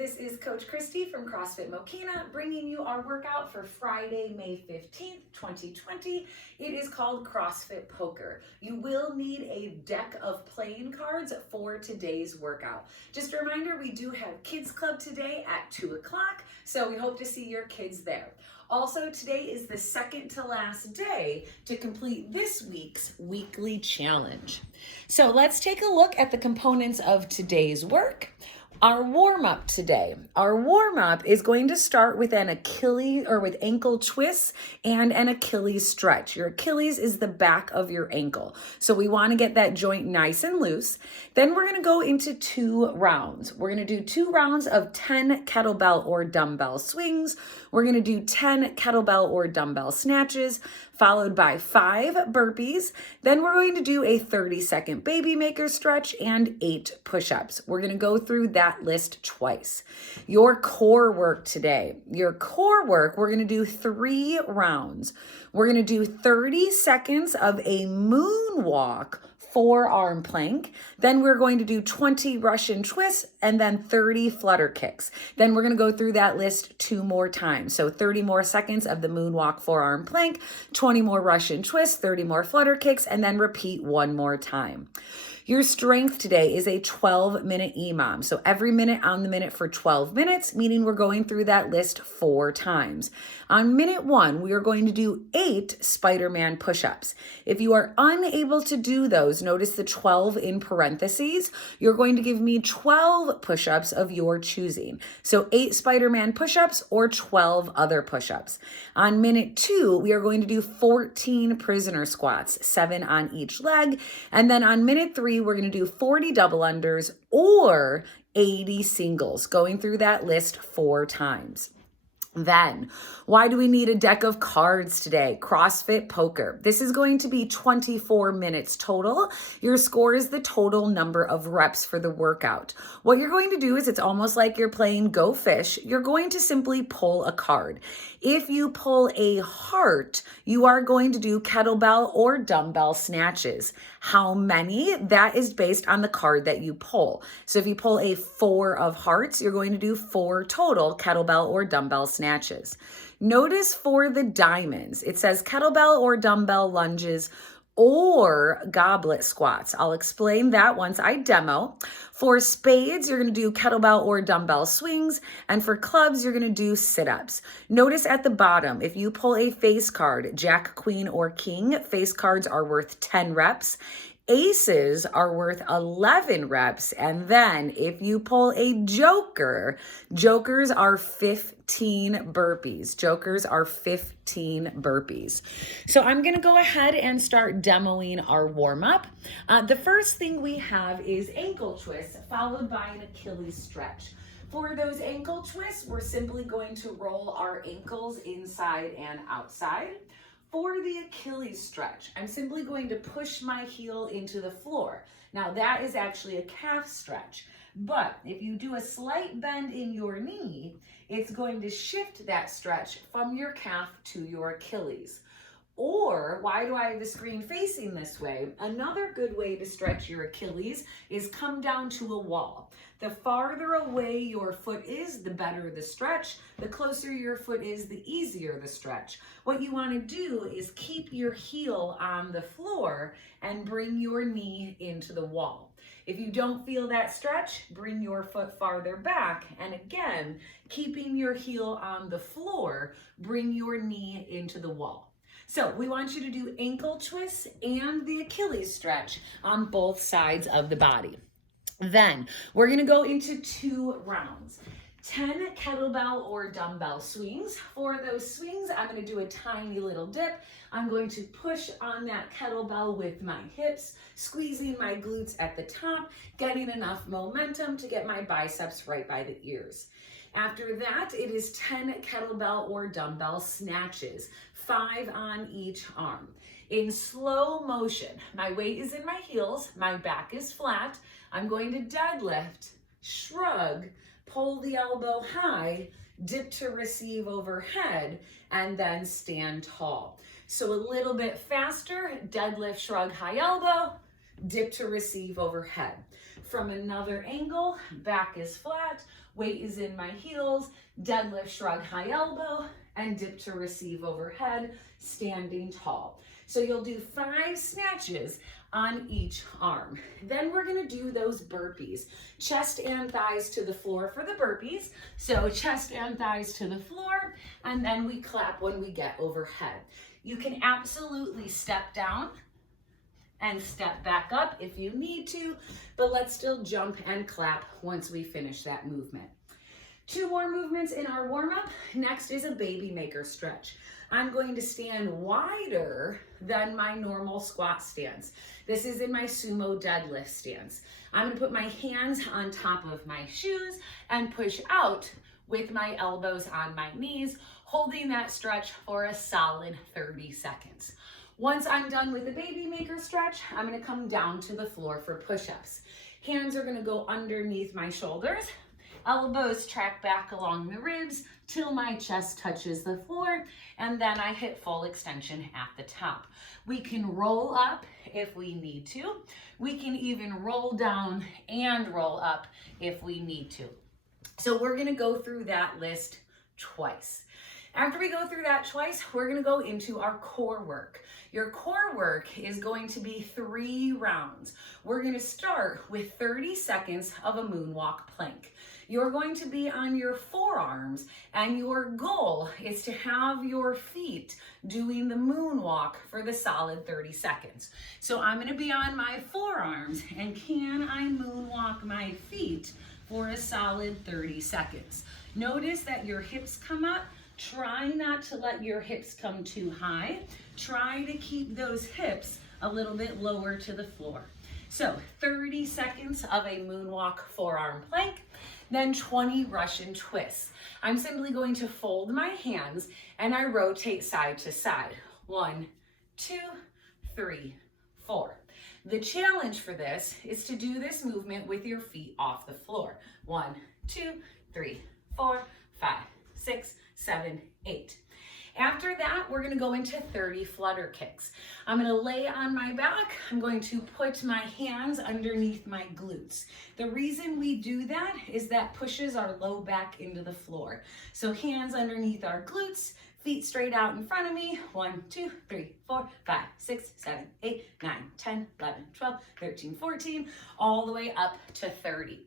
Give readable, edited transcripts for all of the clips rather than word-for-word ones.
This is Coach Christy from CrossFit Mokina bringing you our workout for Friday, May 15th, 2020. It is called CrossFit Poker. You will need a deck of playing cards for today's workout. Just a reminder, we do have Kids Club today at 2 o'clock, so we hope to see your kids there. Also, today is the second to last day to complete this week's weekly challenge. So let's take a look at the components of today's work. Our warm-up today. Our warm-up is going to start with an Achilles or with ankle twists and an Achilles stretch. Your Achilles is the back of your ankle. So we want to get that joint nice and loose. Then we're going to go into 2 rounds. We're going to do 2 rounds of 10 kettlebell or dumbbell swings. We're going to do 10 kettlebell or dumbbell snatches, followed by 5 burpees. Then we're going to do a 30-second baby maker stretch and 8 push-ups. We're going to go through that list twice. Your core work today. Your core work, we're going to do 3 rounds. We're going to do 30 seconds of a moonwalk forearm plank. Then we're going to do 20 Russian twists and then 30 flutter kicks. Then we're going to go through that list 2 more times. So 30 more seconds of the moonwalk forearm plank, 20 more Russian twists, 30 more flutter kicks, and then repeat 1 more time. Your strength today is a 12-minute EMOM. So every minute on the minute for 12 minutes, meaning we're going through that list 4 times. On minute 1, we are going to do 8 Spider-Man push-ups. If you are unable to do those, notice the 12 in parentheses, you're going to give me 12 push-ups of your choosing. So 8 Spider-Man push-ups or 12 other push-ups. On minute 2, we are going to do 14 prisoner squats, 7 on each leg. And then on minute 3, we're going to do 40 double unders or 80 singles, going through that list 4 times. Then, why do we need a deck of cards today? CrossFit Poker. This is going to be 24 minutes total. Your score is the total number of reps for the workout. What you're going to do is it's almost like you're playing Go Fish. You're going to simply pull a card. If you pull a heart, you are going to do kettlebell or dumbbell snatches. How many? That is based on the card that you pull. So if you pull a 4 of hearts, you're going to do 4 total kettlebell or dumbbell snatches. Notice for the diamonds, it says kettlebell or dumbbell lunges or goblet squats. I'll explain that once I demo. For spades, you're going to do kettlebell or dumbbell swings, and for clubs, you're going to do sit-ups. Notice at the bottom, if you pull a face card, jack, queen, or king, face cards are worth 10 reps. Aces are worth 11 reps. And then if you pull a joker, jokers are 15 burpees. Jokers are 15 burpees. So I'm going to go ahead and start demoing our warm-up. The first thing we have is ankle twists, followed by an Achilles stretch. For those ankle twists, we're simply going to roll our ankles inside and outside. For the Achilles stretch, I'm simply going to push my heel into the floor. Now that is actually a calf stretch, but if you do a slight bend in your knee, it's going to shift that stretch from your calf to your Achilles. Or why do I have the screen facing this way? Another good way to stretch your Achilles is come down to a wall. The farther away your foot is, the better the stretch. The closer your foot is, the easier the stretch. What you want to do is keep your heel on the floor and bring your knee into the wall. If you don't feel that stretch, bring your foot farther back. And again, keeping your heel on the floor, bring your knee into the wall. So we want you to do ankle twists and the Achilles stretch on both sides of the body. Then we're going to go into 2 rounds. 10 kettlebell or dumbbell swings. For those swings, I'm going to do a tiny little dip. I'm going to push on that kettlebell with my hips, squeezing my glutes at the top, getting enough momentum to get my biceps right by the ears. After that, it is 10 kettlebell or dumbbell snatches, 5 on each arm. In slow motion, my weight is in my heels, my back is flat. I'm going to deadlift, shrug, pull the elbow high, dip to receive overhead, and then stand tall. So a little bit faster, deadlift, shrug, high elbow, dip to receive overhead. from another angle, back is flat, weight is in my heels, deadlift, shrug, high elbow, and dip to receive overhead, standing tall. So you'll do 5 snatches on each arm. Then we're gonna do those burpees. Chest and thighs to the floor for the burpees. So chest and thighs to the floor, and then we clap when we get overhead. You can absolutely step down and step back up if you need to, but let's still jump and clap once we finish that movement. 2 more movements in our warm-up. Next is a baby maker stretch. I'm going to stand wider than my normal squat stance. This is in my sumo deadlift stance. I'm gonna put my hands on top of my shoes and push out with my elbows on my knees, holding that stretch for a solid 30 seconds. Once I'm done with the baby maker stretch, I'm gonna come down to the floor for push-ups. Hands are gonna go underneath my shoulders. Elbows track back along the ribs till my chest touches the floor, and then I hit full extension at the top. We can roll up if we need to. We can even roll down and roll up if we need to. So we're gonna go through that list twice. After we go through that twice, we're gonna go into our core work. Your core work is going to be 3 rounds. We're gonna start with 30 seconds of a moonwalk plank. You're going to be on your forearms, and your goal is to have your feet doing the moonwalk for the solid 30 seconds. So I'm gonna be on my forearms, and can I moonwalk my feet for a solid 30 seconds? Notice that your hips come up. Try not to let your hips come too high. Try to keep those hips a little bit lower to the floor. So 30 seconds of a moonwalk forearm plank, then 20 Russian twists. I'm simply going to fold my hands and I rotate side to side. 1, 2, 3, 4. The challenge for this is to do this movement with your feet off the floor. 1, 2, 3, 4, 5, 6, 7, 8. After that, we're gonna go into 30 flutter kicks. I'm gonna lay on my back. I'm going to put my hands underneath my glutes. The reason we do that is that pushes our low back into the floor. So hands underneath our glutes, feet straight out in front of me. 1, 2, 3, 4, 5, 6, 7, 8, 9, 10, 11, 12, 13, 14, all the way up to 30.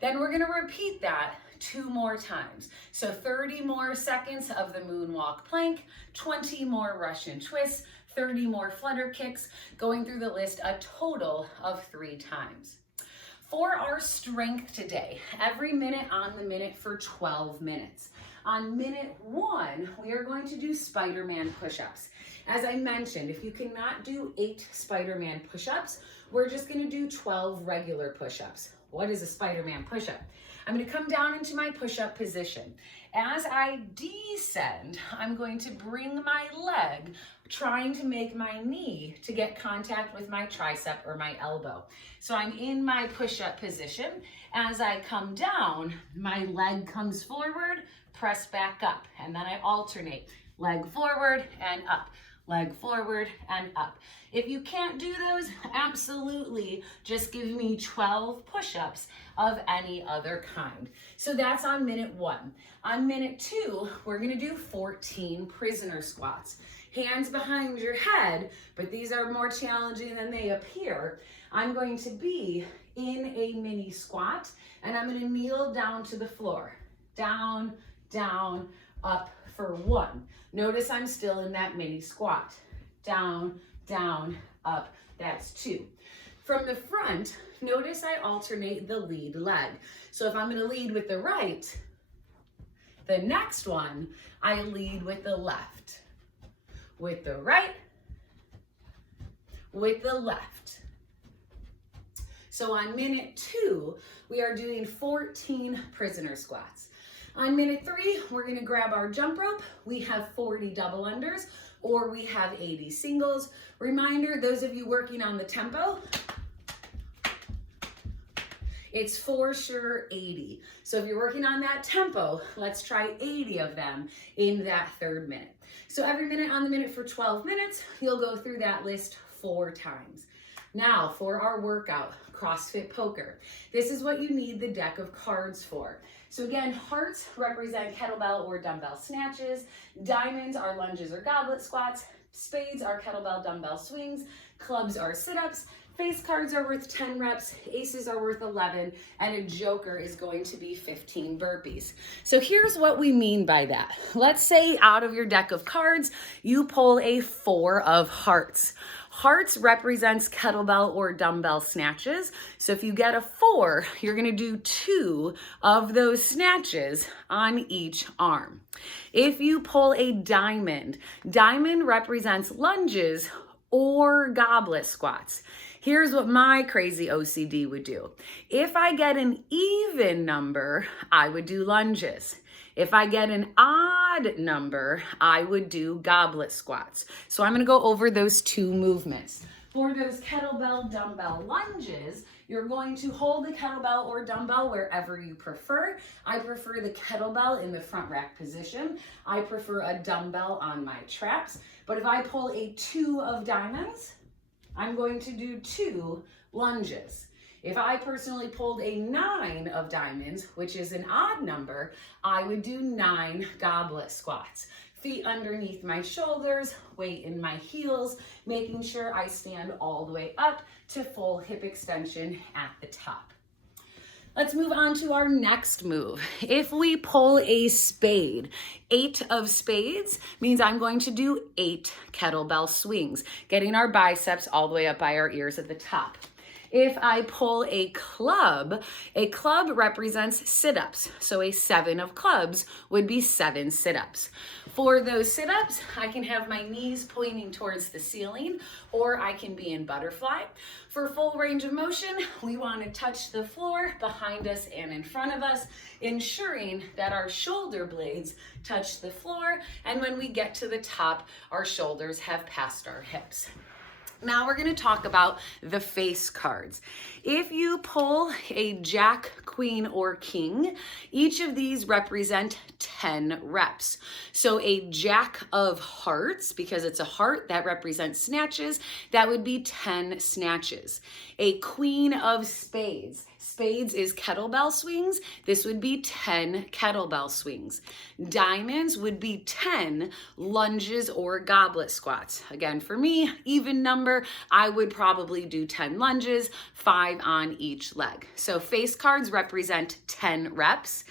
Then we're gonna repeat that 2 more times. So 30 more seconds of the moonwalk plank, 20 more Russian twists, 30 more flutter kicks, going through the list a total of 3 times. For our strength today, every minute on the minute for 12 minutes. On minute 1, we are going to do Spider-Man push-ups. As I mentioned, if you cannot do 8 Spider-Man push-ups, we're just gonna do 12 regular push-ups. What is a Spider-Man push-up? I'm gonna come down into my push-up position. As I descend, I'm going to bring my leg, trying to make my knee to get contact with my tricep or my elbow. So I'm in my push-up position. As I come down, my leg comes forward, press back up, and then I alternate. Leg forward and up, leg forward and up. If you can't do those, absolutely just give me 12 push-ups of any other kind. So that's on minute 1. On minute 2, we're gonna do 14 prisoner squats. Hands behind your head, but these are more challenging than they appear. I'm going to be in a mini squat, and I'm gonna kneel down to the floor. Down, down, up for 1. Notice I'm still in that mini squat. Down, down, up, that's 2. From the front, notice I alternate the lead leg. So if I'm gonna lead with the right, the next one, I lead with the left. With the right, with the left. So on minute 2, we are doing 14 prisoner squats. On minute 3, we're gonna grab our jump rope. We have 40 double unders, or we have 80 singles. Reminder, those of you working on the tempo, it's for sure 80. So if you're working on that tempo, let's try 80 of them in that 3rd minute. So every minute on the minute for 12 minutes, you'll go through that list 4 times. Now for our workout, CrossFit Poker. This is what you need the deck of cards for. So again, hearts represent kettlebell or dumbbell snatches. Diamonds are lunges or goblet squats. Spades are kettlebell dumbbell swings. Clubs are sit-ups. Face cards are worth 10 reps, aces are worth 11, and a joker is going to be 15 burpees. So here's what we mean by that. Let's say out of your deck of cards, you pull a 4 of hearts. Hearts represents kettlebell or dumbbell snatches. So if you get a 4, you're gonna do 2 of those snatches on each arm. If you pull a diamond, diamond represents lunges or goblet squats. Here's what my crazy OCD would do. If I get an even number, I would do lunges. If I get an odd number, I would do goblet squats. So I'm gonna go over those 2 movements. For those kettlebell dumbbell lunges, you're going to hold the kettlebell or dumbbell wherever you prefer. I prefer the kettlebell in the front rack position. I prefer a dumbbell on my traps. But if I pull a 2 of diamonds, I'm going to do 2 lunges. If I personally pulled a 9 of diamonds, which is an odd number, I would do 9 goblet squats. Feet underneath my shoulders, weight in my heels, making sure I stand all the way up to full hip extension at the top. Let's move on to our next move. If we pull a spade, 8 of spades means I'm going to do 8 kettlebell swings, getting our biceps all the way up by our ears at the top. If I pull a club represents sit-ups. So a 7 of clubs would be 7 sit-ups. For those sit-ups, I can have my knees pointing towards the ceiling, or I can be in butterfly. For full range of motion, we want to touch the floor behind us and in front of us, ensuring that our shoulder blades touch the floor, and when we get to the top, our shoulders have passed our hips. Now we're going to talk about the face cards. If you pull a jack, queen, or king, each of these represent 10 reps. So a jack of hearts, because it's a heart that represents snatches, that would be 10 snatches. A queen of spades. Spades is kettlebell swings. This would be 10 kettlebell swings. Diamonds would be 10 lunges or goblet squats. Again, for me, even number, I would probably do 10 lunges, 5 on each leg. So face cards represent 10 reps.